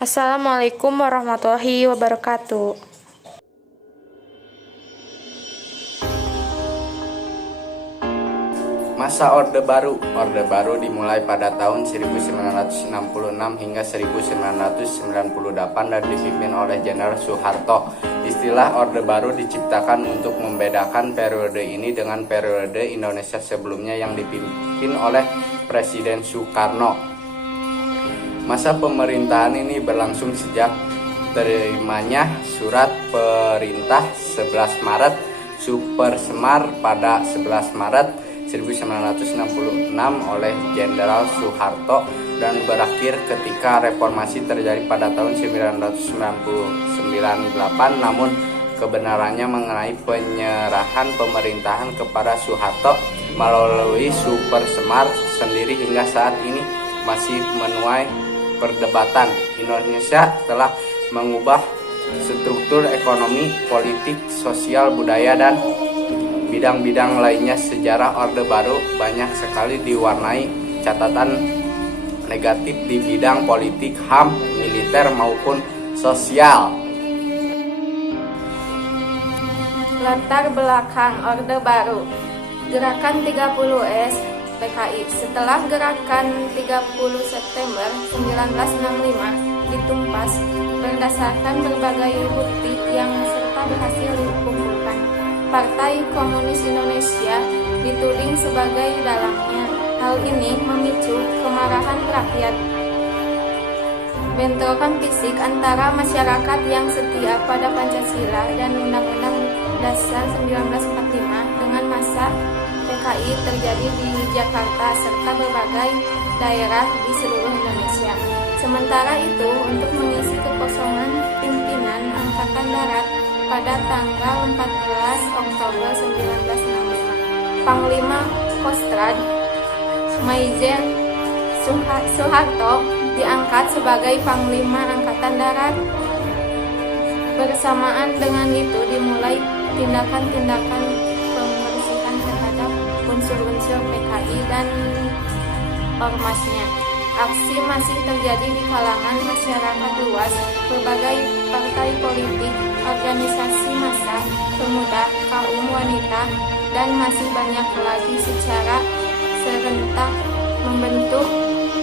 Assalamualaikum warahmatullahi wabarakatuh. Masa Orde Baru. Orde Baru dimulai pada tahun 1966 hingga 1998 dan dipimpin oleh Jenderal Soeharto. Istilah Orde Baru diciptakan untuk membedakan periode ini dengan periode Indonesia sebelumnya yang dipimpin oleh Presiden Soekarno. Masa pemerintahan ini berlangsung sejak terimanya Surat Perintah 11 Maret Super Semar pada 11 Maret 1966 oleh Jenderal Soeharto dan berakhir ketika reformasi terjadi pada tahun 1998, namun kebenarannya mengenai penyerahan pemerintahan kepada Soeharto melalui Super Semar sendiri hingga saat ini masih menuai perdebatan. Indonesia telah mengubah struktur ekonomi, politik, sosial, budaya, dan bidang-bidang lainnya. Sejarah Orde Baru banyak sekali diwarnai catatan negatif di bidang politik, HAM, militer maupun sosial. Latar belakang Orde Baru. Gerakan 30S PKI. Setelah gerakan 30 September 1965 ditumpas berdasarkan berbagai bukti yang serta berhasil dikumpulkan, Partai Komunis Indonesia dituding sebagai dalangnya. Hal ini memicu kemarahan rakyat. Bentrokan fisik antara masyarakat yang setia pada Pancasila dan Undang-Undang Dasar 1945 dengan massa PKI terjadi di Jakarta serta berbagai daerah di seluruh Indonesia. Sementara itu, untuk mengisi kekosongan pimpinan Angkatan Darat pada tanggal 14 Oktober 1965, Panglima Kostrad Maizen Soeharto diangkat sebagai Panglima Angkatan Darat. Bersamaan dengan itu dimulai tindakan-tindakan pembersihan terhadap unsur-unsur PKI dan ormasnya. Aksi masih terjadi di kalangan masyarakat luas, berbagai partai politik, organisasi massa, pemuda, kaum wanita, dan masih banyak lagi secara serentak membentuk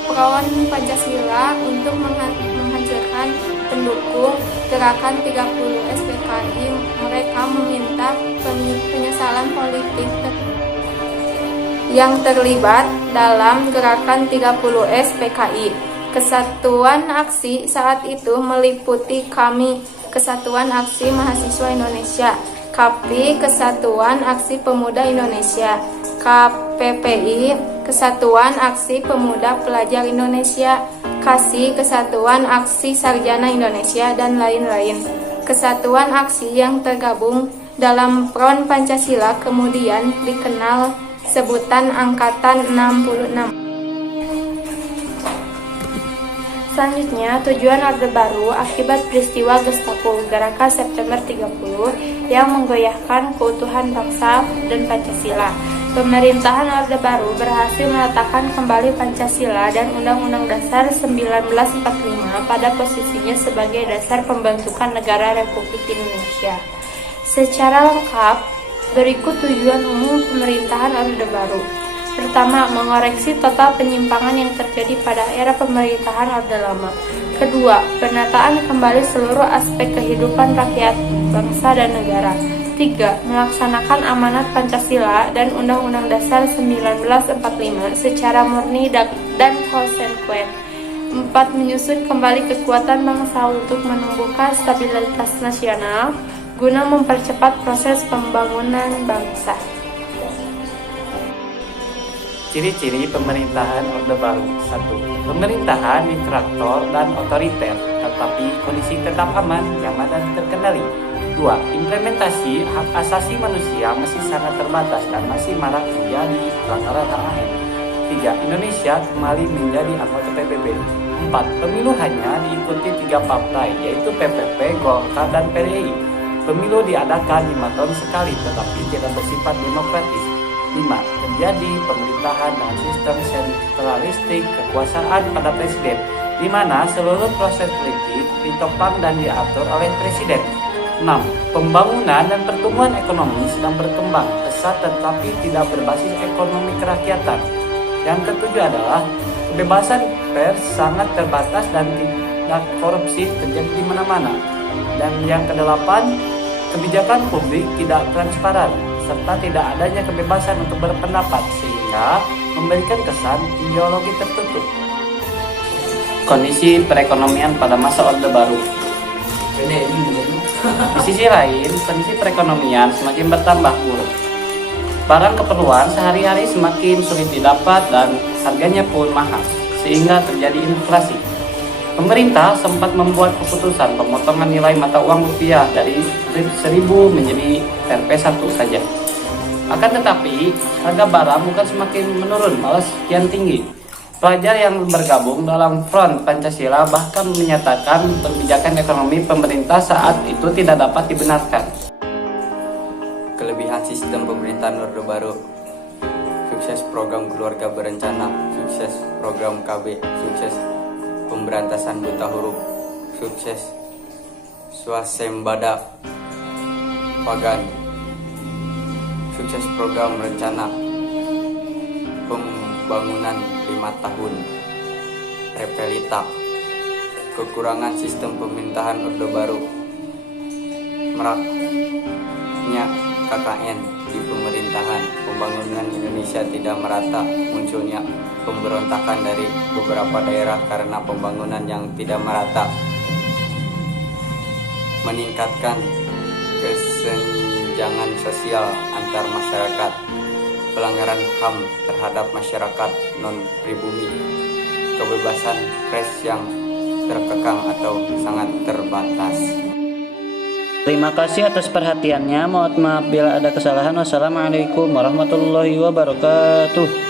Front Pancasila untuk menghancurkan pendukung gerakan 30 SPKI. Mereka meminta penyesalan politik yang terlibat dalam gerakan 30 SPKI. Kesatuan aksi saat itu meliputi KAMI, Kesatuan Aksi Mahasiswa Indonesia, KAPI, Kesatuan Aksi Pemuda Indonesia, KPPI, Kesatuan Aksi Pemuda Pelajar Indonesia, KASI, Kesatuan Aksi Sarjana Indonesia, dan lain-lain. Kesatuan aksi yang tergabung dalam Front Pancasila kemudian dikenal sebutan Angkatan 66. Selanjutnya, tujuan Orde Baru akibat peristiwa Gestapo Gerakan September 30 yang menggoyahkan keutuhan bangsa dan Pancasila. Pemerintahan Orde Baru berhasil meletakkan kembali Pancasila dan Undang-Undang Dasar 1945 pada posisinya sebagai dasar pembentukan negara Republik Indonesia. Secara lengkap, berikut tujuan umum pemerintahan Orde Baru. Pertama, mengoreksi total penyimpangan yang terjadi pada era pemerintahan Orde Lama. Kedua, penataan kembali seluruh aspek kehidupan rakyat, bangsa, dan negara. Tiga, melaksanakan amanat Pancasila dan Undang-Undang Dasar 1945 secara murni dan konsekuen. Empat, menyusun kembali kekuatan bangsa untuk menumbuhkan stabilitas nasional guna mempercepat proses pembangunan bangsa. Ciri-ciri pemerintahan Orde Baru. 1. Pemerintahan diktator dan otoriter, tetapi kondisi tetap aman, nyaman, dan terkendali. 2. Implementasi hak asasi manusia masih sangat terbatas dan masih marak terjadi pelanggaran hak ASN. 3. Indonesia kembali menjadi anggota PBB. 4. Pemilu hanya diikuti 3 partai, yaitu PPP, Golkar, dan PDI. Pemilu diadakan 5 tahun sekali, tetapi tidak bersifat demokratis. 5. Terjadi pemerintahan dengan sistem sentralistik kekuasaan pada presiden. di mana seluruh proses politik ditopang dan diatur oleh presiden. 6. Pembangunan dan pertumbuhan ekonomi sedang berkembang pesat tetapi tidak berbasis ekonomi kerakyatan. Yang ketujuh adalah kebebasan pers sangat terbatas dan tindak korupsi terjadi di mana-mana. Dan yang kedelapan, kebijakan publik tidak transparan serta tidak adanya kebebasan untuk berpendapat sehingga memberikan kesan ideologi tertutup. Kondisi perekonomian pada masa Orde Baru. Di sisi lain, kondisi perekonomian semakin bertambah buruk. Barang keperluan sehari-hari semakin sulit didapat dan harganya pun mahal, sehingga terjadi inflasi. Pemerintah sempat membuat keputusan pemotongan nilai mata uang rupiah dari 1.000 menjadi Rp1 saja. Akan tetapi, harga barang bukan semakin menurun, malah sekian tinggi. Pelajar yang bergabung dalam Front Pancasila bahkan menyatakan kebijakan ekonomi pemerintah saat itu tidak dapat dibenarkan. Kelebihan sistem pemerintahan Orde Baru: sukses program keluarga berencana, sukses program KB, sukses pemberantasan buta huruf, sukses swasembada pagan, sukses program rencana pembangunan 5 tahun, repelita. Kekurangan sistem pemerintahan Orde Baru: meraknya KKN di pemerintahan, pembangunan Indonesia tidak merata, munculnya pemberontakan dari beberapa daerah karena pembangunan yang tidak merata, meningkatkan kesenjangan sosial antar masyarakat, pelanggaran HAM terhadap masyarakat non-pribumi, kebebasan pers yang terkekang atau sangat terbatas. Terima kasih atas perhatiannya. Mohon maaf bila ada kesalahan. Wassalamualaikum warahmatullahi wabarakatuh.